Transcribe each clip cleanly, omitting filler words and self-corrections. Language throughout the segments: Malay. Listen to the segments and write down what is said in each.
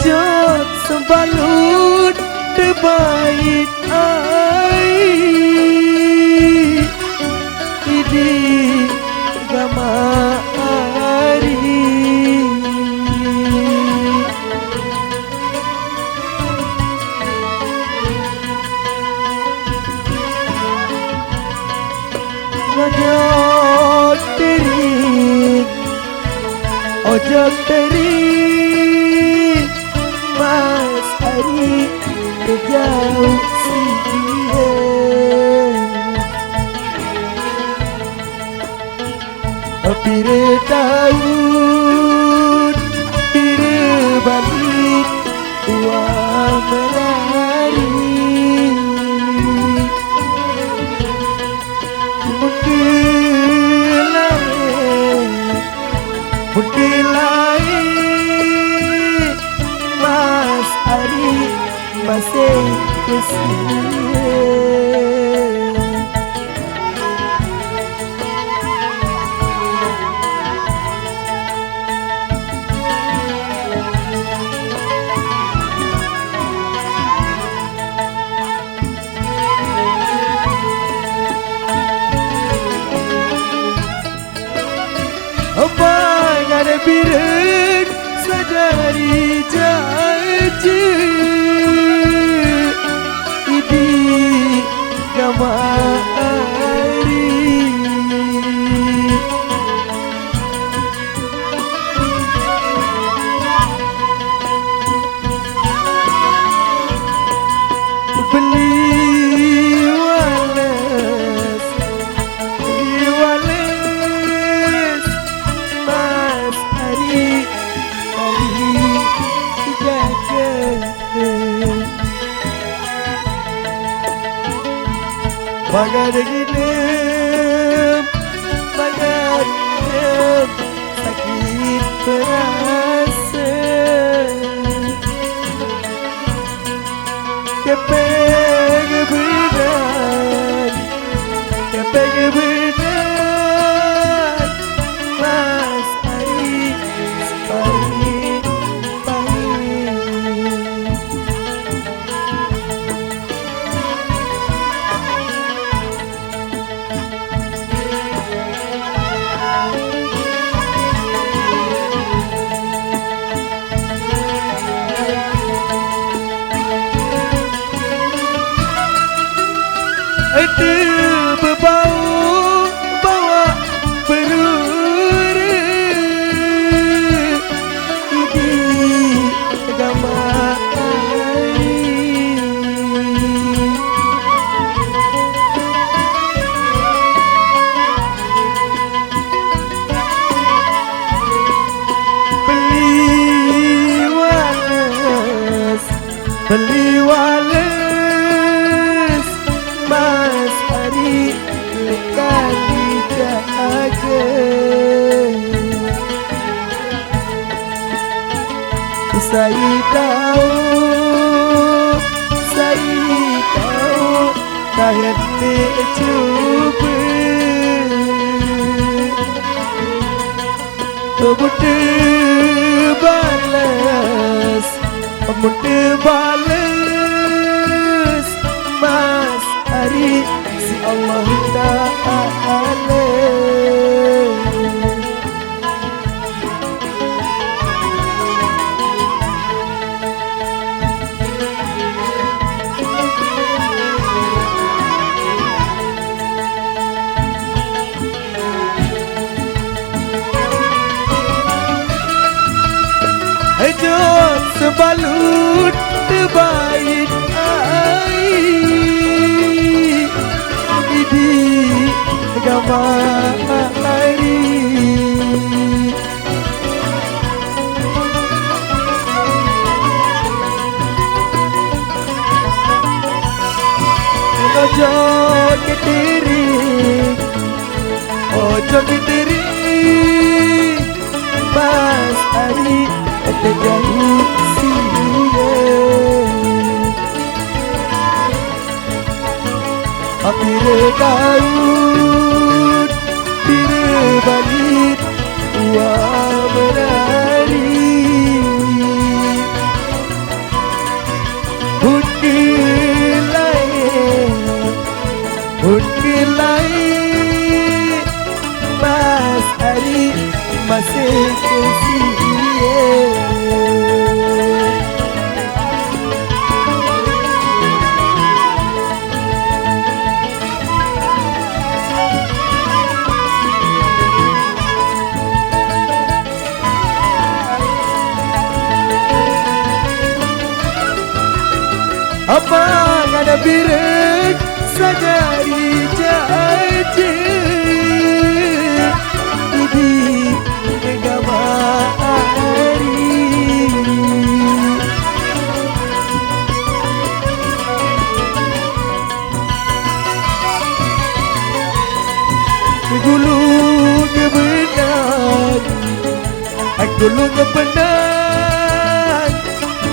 Jod sembalut terbaik ai Idi gamari Ngajak terik Ojok terik Mas Ari terjauh dia Pira tahun Pira balik Uang melari Budi lain Mas Ari masih kesini Bangan biren sadari janji Idi gamari Beli wales Mas Ari jaga Bagai hidup sakit terasa Kepeng benar Mas Ari pahit Ada berbau bawa beruri Idi gamari Beli wales Mas Ari lekat dijaga Saya tahu tak hendak cuba Buta balas Mas Ari si Allah Ta'ala Jod sebalut terbaik ai Idi gamari Ojok ketiri Mas Ari terjauh sini Pira daun Pira balik Uang menari Abang ada birek sadari jaje Idi negamari Gulung benang Gulung benang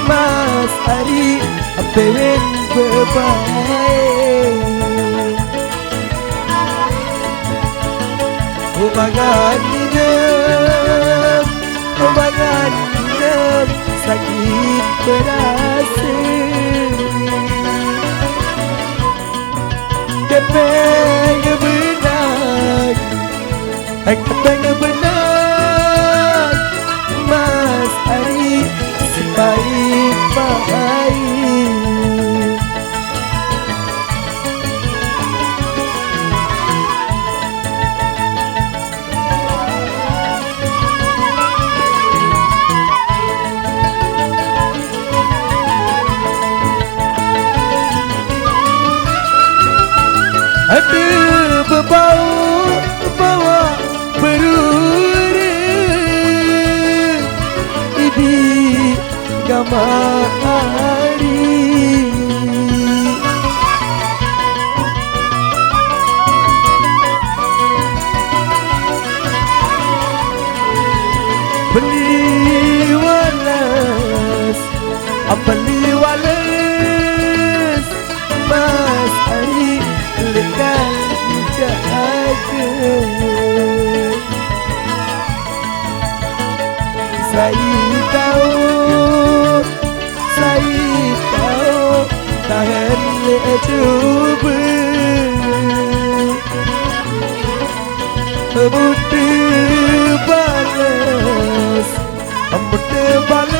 Mas Ari Apen bebaik Obangan minum Obangan minum Sakit berasa Kepeng benang Kepeng benang Mas Ari sebaik-baik Ada berbau bawa berurut Idi gamari Beli walas Beli walas Mas Ari lekan jaga Saya tahu tahan cuba Butuh balas